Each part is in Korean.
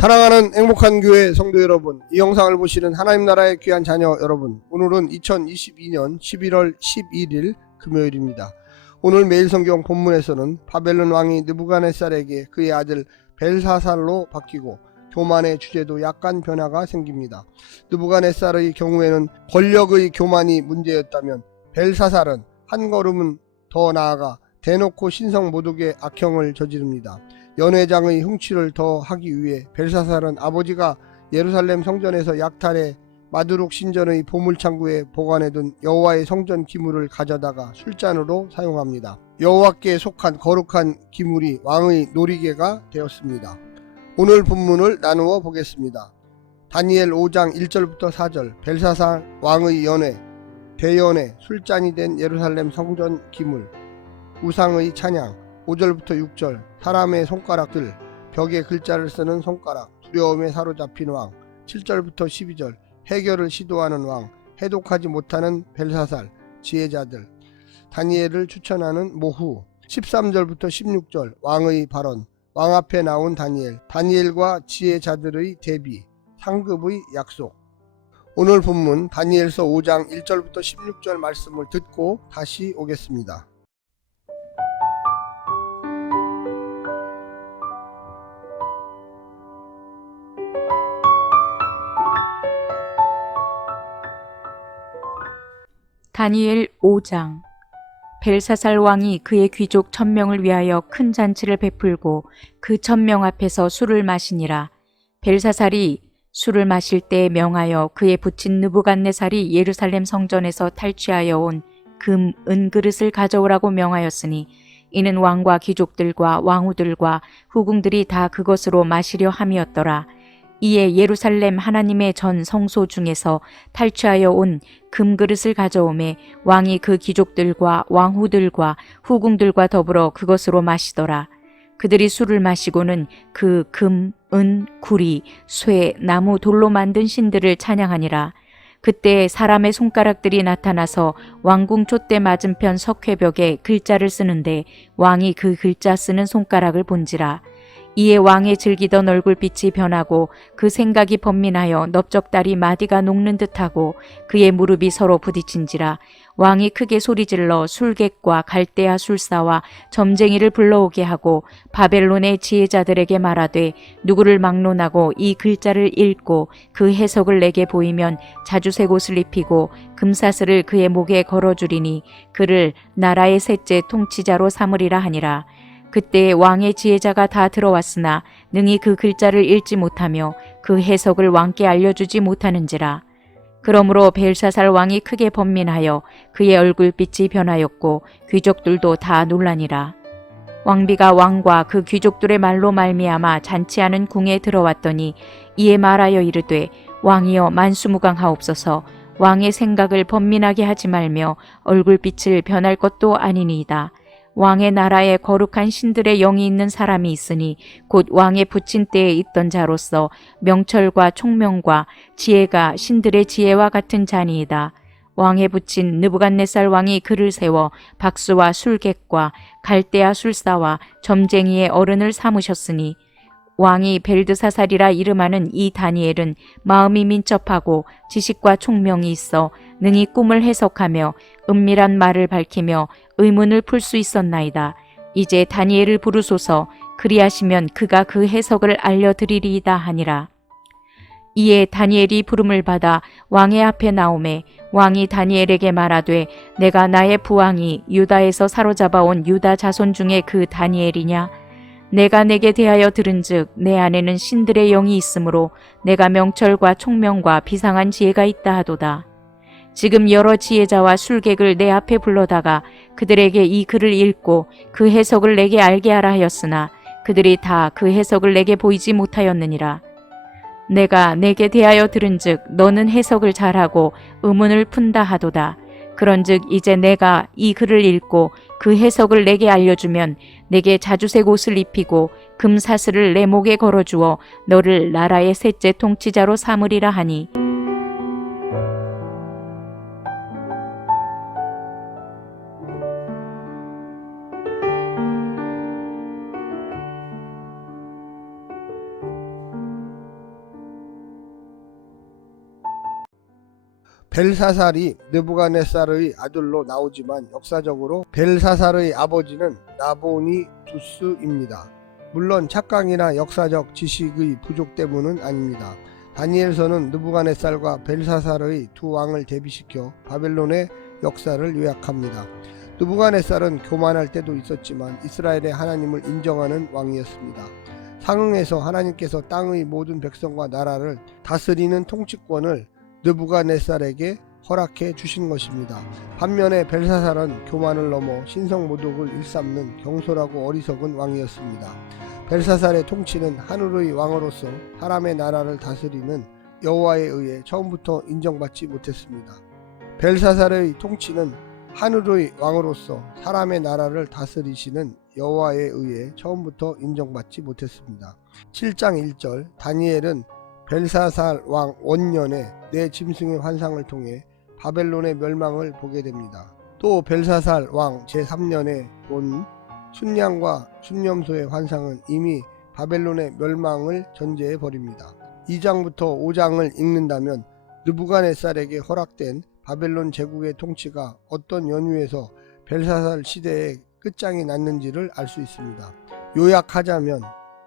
사랑하는 행복한 교회 성도 여러분, 이 영상을 보시는 하나님 나라의 귀한 자녀 여러분, 오늘은 2022년 11월 11일 금요일입니다. 오늘 매일 성경 본문에서는 바벨론 왕이 느부갓네살에게 그의 아들 벨사살로 바뀌고 교만의 주제도 약간 변화가 생깁니다. 느부갓네살의 경우에는 권력의 교만이 문제였다면 벨사살은 한 걸음은 더 나아가 대놓고 신성 모독의 악행을 저지릅니다. 연회장의 흉취를 더 하기 위해 벨사살은 아버지가 예루살렘 성전에서 약탈해 마두룩 신전의 보물창고에 보관해둔 여호와의 성전 기물을 가져다가 술잔으로 사용합니다. 여호와께 속한 거룩한 기물이 왕의 놀이개가 되었습니다. 오늘 본문을 나누어 보겠습니다. 다니엘 5장 1절부터 4절, 벨사살 왕의 연회, 대연회, 술잔이 된 예루살렘 성전 기물, 우상의 찬양, 5절부터 6절, 사람의 손가락들, 벽에 글자를 쓰는 손가락, 두려움에 사로잡힌 왕, 7절부터 12절, 해결을 시도하는 왕, 해독하지 못하는 벨사살, 지혜자들, 다니엘을 추천하는 모후, 13절부터 16절, 왕의 발언, 왕 앞에 나온 다니엘, 다니엘과 지혜자들의 대비, 상급의 약속. 오늘 본문 다니엘서 5장 1절부터 16절 말씀을 듣고 다시 오겠습니다. 다니엘 5장. 벨사살 왕이 그의 귀족 1000명을 위하여 큰 잔치를 베풀고 그 1000명 앞에서 술을 마시니라. 벨사살이 술을 마실 때 명하여 그의 부친 느부갓네살이 예루살렘 성전에서 탈취하여 온 금, 은 그릇을 가져오라고 명하였으니 이는 왕과 귀족들과 왕후들과 후궁들이 다 그것으로 마시려 함이었더라. 이에 예루살렘 하나님의 전 성소 중에서 탈취하여 온 금그릇을 가져오매 왕이 그 귀족들과 왕후들과 후궁들과 더불어 그것으로 마시더라. 그들이 술을 마시고는 그 금, 은, 구리, 쇠, 나무, 돌로 만든 신들을 찬양하니라. 그때 사람의 손가락들이 나타나서 왕궁 촛대 맞은편 석회벽에 글자를 쓰는데 왕이 그 글자 쓰는 손가락을 본지라. 이에 왕의 즐기던 얼굴빛이 변하고 그 생각이 번민하여 넓적다리 마디가 녹는 듯하고 그의 무릎이 서로 부딪힌지라. 왕이 크게 소리질러 술객과 갈대아 술사와 점쟁이를 불러오게 하고 바벨론의 지혜자들에게 말하되 누구를 막론하고 이 글자를 읽고 그 해석을 내게 보이면 자주색 옷을 입히고 금사슬을 그의 목에 걸어주리니 그를 나라의 셋째 통치자로 삼으리라 하니라. 그때 왕의 지혜자가 다 들어왔으나 능히 그 글자를 읽지 못하며 그 해석을 왕께 알려주지 못하는지라. 그러므로 벨사살 왕이 크게 번민하여 그의 얼굴빛이 변하였고 귀족들도 다 놀라니라. 왕비가 왕과 그 귀족들의 말로 말미암아 잔치하는 궁에 들어왔더니 이에 말하여 이르되 왕이여 만수무강하옵소서. 왕의 생각을 번민하게 하지 말며 얼굴빛을 변할 것도 아니니이다. 왕의 나라에 거룩한 신들의 영이 있는 사람이 있으니 곧 왕의 부친 때에 있던 자로서 명철과 총명과 지혜가 신들의 지혜와 같은 자니이다. 왕의 부친 느부갓네살 왕이 그를 세워 박수와 술객과 갈대아 술사와 점쟁이의 어른을 삼으셨으니 왕이 벨드사살이라 이름하는 이 다니엘은 마음이 민첩하고 지식과 총명이 있어 능히 꿈을 해석하며 은밀한 말을 밝히며 의문을 풀 수 있었나이다. 이제 다니엘을 부르소서. 그리하시면 그가 그 해석을 알려드리리이다 하니라. 이에 다니엘이 부름을 받아 왕의 앞에 나오매 왕이 다니엘에게 말하되 내가 나의 부왕이 유다에서 사로잡아온 유다 자손 중에 그 다니엘이냐? 내가 내게 대하여 들은즉 내 안에는 신들의 영이 있으므로 내가 명철과 총명과 비상한 지혜가 있다 하도다. 지금 여러 지혜자와 술객을 내 앞에 불러다가 그들에게 이 글을 읽고 그 해석을 내게 알게 하라 하였으나 그들이 다 그 해석을 내게 보이지 못하였느니라. 내가 내게 대하여 들은즉 너는 해석을 잘하고 의문을 푼다 하도다. 그런즉 이제 내가 이 글을 읽고 그 해석을 내게 알려주면 내게 자주색 옷을 입히고 금사슬을 내 목에 걸어주어 너를 나라의 셋째 통치자로 삼으리라 하니 벨사살이 느부갓네살의 아들로 나오지만 역사적으로 벨사살의 아버지는 나보니두스입니다. 물론 착각이나 역사적 지식의 부족 때문은 아닙니다. 다니엘서는 느부갓네살과 벨사살의 두 왕을 대비시켜 바벨론의 역사를 요약합니다. 느부갓네살은 교만할 때도 있었지만 이스라엘의 하나님을 인정하는 왕이었습니다. 상응해서 하나님께서 땅의 모든 백성과 나라를 다스리는 통치권을 느부갓네살에게 허락해 주신 것입니다. 반면에 벨사살은 교만을 넘어 신성모독을 일삼는 경솔하고 어리석은 왕이었습니다. 벨사살의 통치는 하늘의 왕으로서 사람의 나라를 다스리는 여호와에 의해 처음부터 인정받지 못했습니다. 벨사살의 통치는 하늘의 왕으로서 사람의 나라를 다스리시는 여호와에 의해 처음부터 인정받지 못했습니다. 7장 1절 다니엘은 벨사살 왕 원년에 네 짐승의 환상을 통해 바벨론의 멸망을 보게 됩니다. 또 벨사살 왕 제3년에 본 순양과 순념소의 환상은 이미 바벨론의 멸망을 전제해 버립니다. 2장부터 5장을 읽는다면 느부갓네살에게 허락된 바벨론 제국의 통치가 어떤 연유에서 벨사살 시대의 끝장이 났는지를 알 수 있습니다. 요약하자면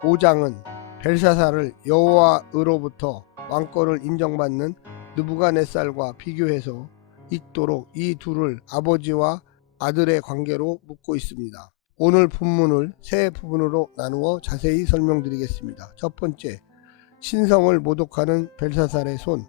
5장은 벨사살을 여호와으로부터 왕권을 인정받는 느부갓네살과 비교해서 읽도록 이 둘을 아버지와 아들의 관계로 묻고 있습니다. 오늘 본문을 세 부분으로 나누어 자세히 설명드리겠습니다. 첫 번째, 신성을 모독하는 벨사살의 손.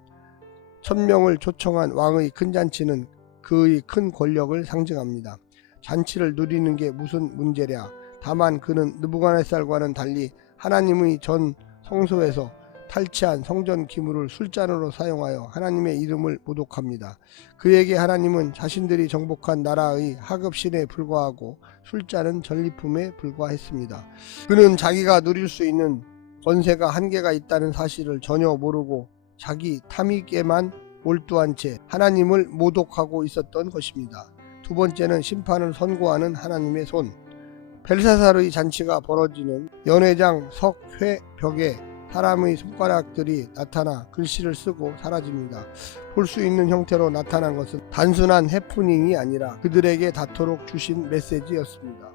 1000명을 초청한 왕의 큰 잔치는 그의 큰 권력을 상징합니다. 잔치를 누리는 게 무슨 문제랴. 다만 그는 느부갓네살과는 달리 하나님의 전 성소에서 탈취한 성전 기물을 술잔으로 사용하여 하나님의 이름을 모독합니다. 그에게 하나님은 자신들이 정복한 나라의 하급신에 불과하고 술잔은 전리품에 불과했습니다. 그는 자기가 누릴 수 있는 권세가 한계가 있다는 사실을 전혀 모르고 자기 탐욕에만 몰두한 채 하나님을 모독하고 있었던 것입니다. 두 번째는 심판을 선고하는 하나님의 손. 벨사살의 잔치가 벌어지는 연회장 석회벽에 사람의 손가락들이 나타나 글씨를 쓰고 사라집니다. 볼 수 있는 형태로 나타난 것은 단순한 해프닝이 아니라 그들에게 닿도록 주신 메시지였습니다.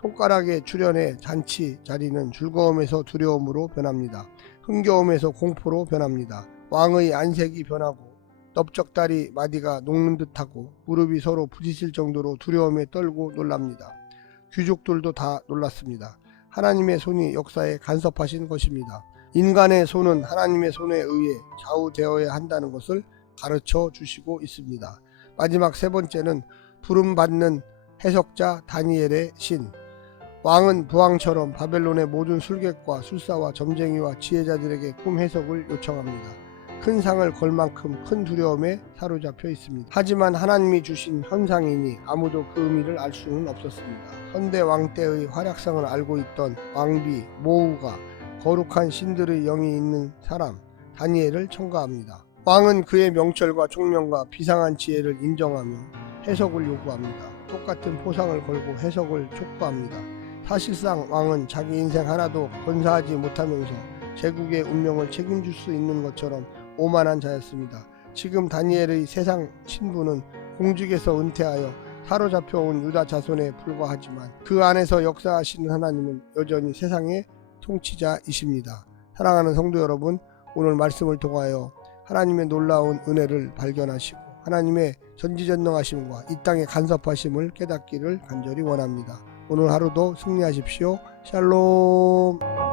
손가락의 출현에 잔치 자리는 즐거움에서 두려움으로 변합니다. 흥겨움에서 공포로 변합니다. 왕의 안색이 변하고 넓적다리 마디가 녹는 듯하고 무릎이 서로 부딪힐 정도로 두려움에 떨고 놀랍니다. 귀족들도 다 놀랐습니다. 하나님의 손이 역사에 간섭하신 것입니다. 인간의 손은 하나님의 손에 의해 좌우되어야 한다는 것을 가르쳐 주시고 있습니다. 마지막 세 번째는 부름받는 해석자 다니엘의 신. 왕은 부왕처럼 바벨론의 모든 술객과 술사와 점쟁이와 지혜자들에게 꿈 해석을 요청합니다. 큰 상을 걸 만큼 큰 두려움에 사로잡혀 있습니다. 하지만 하나님이 주신 현상이니 아무도 그 의미를 알 수는 없었습니다. 현대 왕 때의 활약상을 알고 있던 왕비 모우가 거룩한 신들의 영이 있는 사람 다니엘을 청구합니다. 왕은 그의 명철과 총명과 비상한 지혜를 인정하며 해석을 요구합니다. 똑같은 포상을 걸고 해석을 촉구합니다. 사실상 왕은 자기 인생 하나도 건사하지 못하면서 제국의 운명을 책임질 수 있는 것처럼 오만한 자였습니다. 지금 다니엘의 세상 신분은 공직에서 은퇴하여 사로잡혀온 유다 자손에 불과하지만 그 안에서 역사하시는 하나님은 여전히 세상의 통치자이십니다. 사랑하는 성도 여러분, 오늘 말씀을 통하여 하나님의 놀라운 은혜를 발견하시고 하나님의 전지전능하심과 이 땅의 간섭하심을 깨닫기를 간절히 원합니다. 오늘 하루도 승리하십시오. 샬롬.